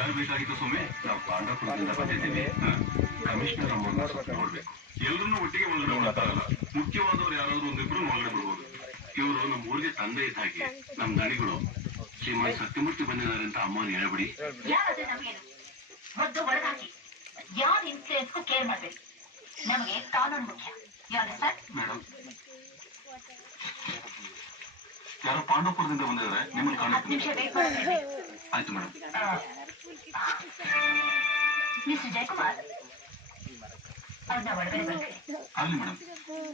ಯಾರು ಬೇಕಾಗಿತ್ತು ಸ್ವಾಮಿ. ನಾವು ಪಾಂಡವಪುರದಿಂದ ಬಂದಿದ್ದೀವಿ. ಕಮಿಷನರ್ ಅಮ್ಮನ್ನ ನೋಡ್ಬೇಕು. ಎಲ್ಲರನ್ನೂ ಒಟ್ಟಿಗೆ ಒಳಗಡೆ ಒಳಗಾಗಲ್ಲ ಮುಖ್ಯವಾದವ್ರು ಯಾರಾದ್ರೂ ಒಂದಿಬ್ರು ಒಳಗಡೆ ಬಿಡ್ಬೋದು ಇವರು ನಮ್ಮ ಊರಿಗೆ ತಂದೆ ಇದ್ದ ಹಾಗೆ ನಮ್ಮ ದಣಿಗಳು ಶ್ರೀಮಂತ ಸತ್ಯಮೂರ್ತಿ ಬಂದಿದ್ದಾರೆ ಅಂತ ಅಮ್ಮನ ಹೇಳ್ಬಿಡಿ. ಯಾರಾದ್ರೆ ನಮ್ಗೇನು ಮೊದ್ಲು ಒಳಗಾಕಿ. ಯಾರ ಇನ್ಫ್ಲೂಯೆನ್ಸ್ಗೂ ಕೇರ್ ಮಾಡ್ಬೇಕು. ನಮಗೆ ಕಾನೂನು ಮುಖ್ಯ. ಸರ್? ಮೇಡಮ್. ಯಾರೋ ಪಾಂಡವಪುರದಿಂದ ಬಂದಿದ್ದಾರೆ. ನಿಮ್ಮನ್ನು ಕಾಣುತ್ತೆ ಆಯ್ತು ಮೇಡಮ್. ಮಿಸ್ಟರ್ ಜಯಕುಮಾರ್ ಅವ್ರನ್ನ ಒಳಗಡೆ ಬರ್ತೀರಿ ಆಗ್ಲಿ ಮೇಡಮ್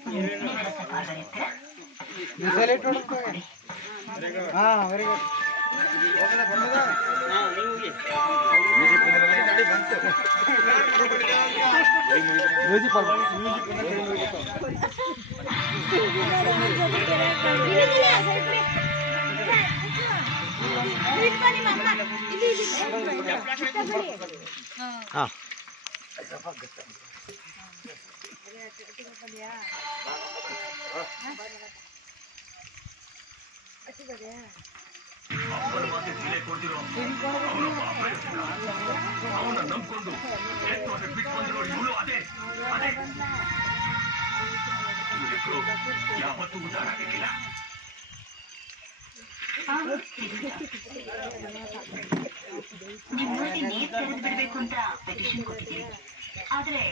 ನೀವೆಲ್ಲ ಸ್ವಲ್ಪ ಹೊರಗಡೆ ಇರ್ತೀರಾ ಕೂತ್ಕೊಳ್ಳಿ. ಹಾ ವೆರಿ ಗುಡ್ ಮ್ಯೂಸಿಕ್ ಹಾ. ನಂಬ್ಕೊಂಡು ಬಂದಿರೋ ಇವಳು ಅದೇ ಅದೇ ಯಾವತ್ತೂ ಉದ್ದಾರ ನಿಮ್ಮೂರಿಗೆ ನೀರ್ ತೆರೆದು ಬಿಡ್ಬೇಕು ಅಂತ ಪೆಟಿಷನ್ ಕೊಟ್ಟಿದ್ದೀವಿ ಆದ್ರೆ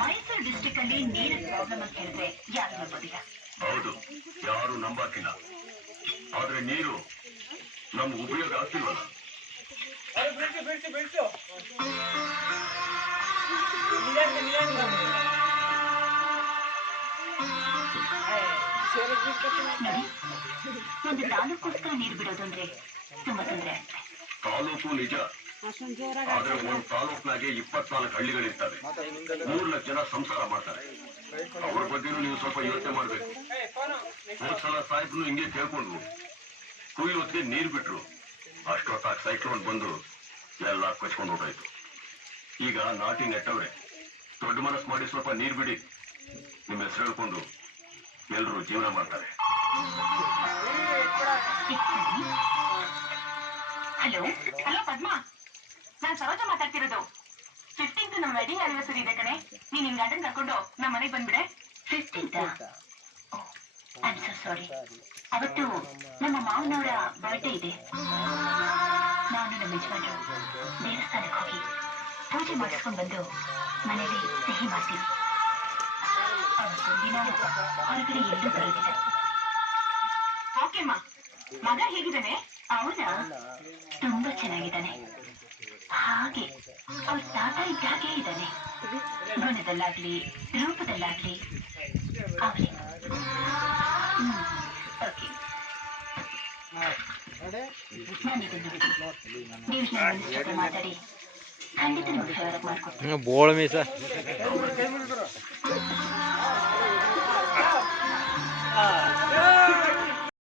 ಮೈಸೂರು ಡಿಸ್ಟಿಕ್ ಅಲ್ಲಿ ನೀರಿನ ಪ್ರಾಬ್ಲಮ್ ಅಂತ ಹೇಳಿದ್ರೆ ಯಾರು ನಂಬೋದಿಲ್ಲ ಹೌದು ಯಾರು ನಂಬಾಕಿಲ್ಲ. ಆದ್ರೆ ನೀರು ನಮ್ ಉಪಯೋಗ ಆಗ್ತಿಲ್ವಲ್ಲ? ನೋಡಿ ಒಂದು ತಾಲೂಕೋಸ್ಕರ ನೀರು ಬಿಡೋದಂದ್ರೆ ತುಂಬಾ ತೊಂದರೆ ತಾಲೂಕು ನಿಜ. ಆದ್ರೆ ಒಂದ್ ತಾಲೂಕ್ನಾಗೆ ಇಪ್ಪತ್ನಾಲ್ಕು ಹಳ್ಳಿಗಳಿರ್ತವೆ. ಮೂರು ಲಕ್ಷ ಜನ ಸಂಸಾರ ಮಾಡ್ತಾರೆ. ಅವ್ರ ಬಗ್ಗೆನೂ ನೀವು ಸ್ವಲ್ಪ ಯೋಚನೆ ಮಾಡ್ಬೇಕು. ಹೋದ್ ಸಲ ಸಾಹೇಬ್ರು ಹಿಂಗೆ ಕೇಳ್ಕೊಂಡ್ರು. ಕುಯ್ಲು ಹೊತ್ತಿಗೆ ನೀರ್ ಬಿಟ್ರು. ಅಷ್ಟೊತ್ತಾಗ ಸೈಕ್ಲೋನ್ ಬಂದು ಎಲ್ಲ ಕೊಚ್ಕೊಂಡು ಹೋಗಾಯ್ತು ಈಗ ನಾಟಿ ನೆಟ್ಟವ್ರೆ. ದೊಡ್ಡ ಮನಸ್ಸು ಮಾಡಿ ಸ್ವಲ್ಪ ನೀರ್ ಬಿಡಿ. ನಿಮ್ಮ ಹೆಸರು ಹೇಳ್ಕೊಂಡು ಎಲ್ರು ಜೀವನ ಮಾಡ್ತಾರೆ. ಹಲೋ ಹಲೋ ಪದ್ಮಾ ನಾನ್ ಸರೋಜ ಮಾತಾಡ್ತಿರೋದು. ಫಿಫ್ಟೀನ್ತ್ ನಮ್ ವೆಡ್ಡಿಂಗ್ ಆನಿವರ್ಸರಿ ಇದೆ ಕಣೆ. ನೀನ್ ನಿನ್ ಗಂಡನ್ ಕರ್ಕೊಂಡು ನಮ್ಮ ಮನೆಗ್ ಬಂದ್ಬಿಡೆ. ಫಿಫ್ಟೀನ್ತ್ ಐ ಸೊ ಸಾರಿ ಅವತ್ತು ನಮ್ಮ ಮಾವನವರ ಬರ್ಡೇ ಇದೆ. ನಾನು ನಮ್ಮ ಯಜಮಾನರು ದೇವಸ್ಥಾನಕ್ಕೆ ಹೋಗಿ ಪೂಜೆ ಮಾಡಿಸ್ಕೊಂಡು ಬಂದು ಮನೆಯಲ್ಲಿ ಸಿಹಿ ಮಾಡ್ತೀವಿ. ಅವತ್ತೊಂದಿನ ಹೊರಗಡೆ ಎಲ್ಲೂ ಓಕೆಮ್ಮ. ಮಗ ಹೇಗಿದ್ದಾನೆ? ಅವನ ತುಂಬಾ ಚೆನ್ನಾಗಿದ್ದಾನೆ. ಹಾಗೆ ಅವ್ರ ತಾತ ಇದ್ದಾಗೆ ಇದ್ದಾನೆ. ಗುಣದಲ್ಲಾಗ್ಲಿ ರೂಪದಲ್ಲಾಗ್ಲಿ. ಜೊತೆ ಮಾತಾಡಿ. ಖಂಡಿತ ನಿಮ್ಗೆ ಮಾಡ್ಕೊಡ್ತೀನಿ. ಬೋಳ ಮೀಸ.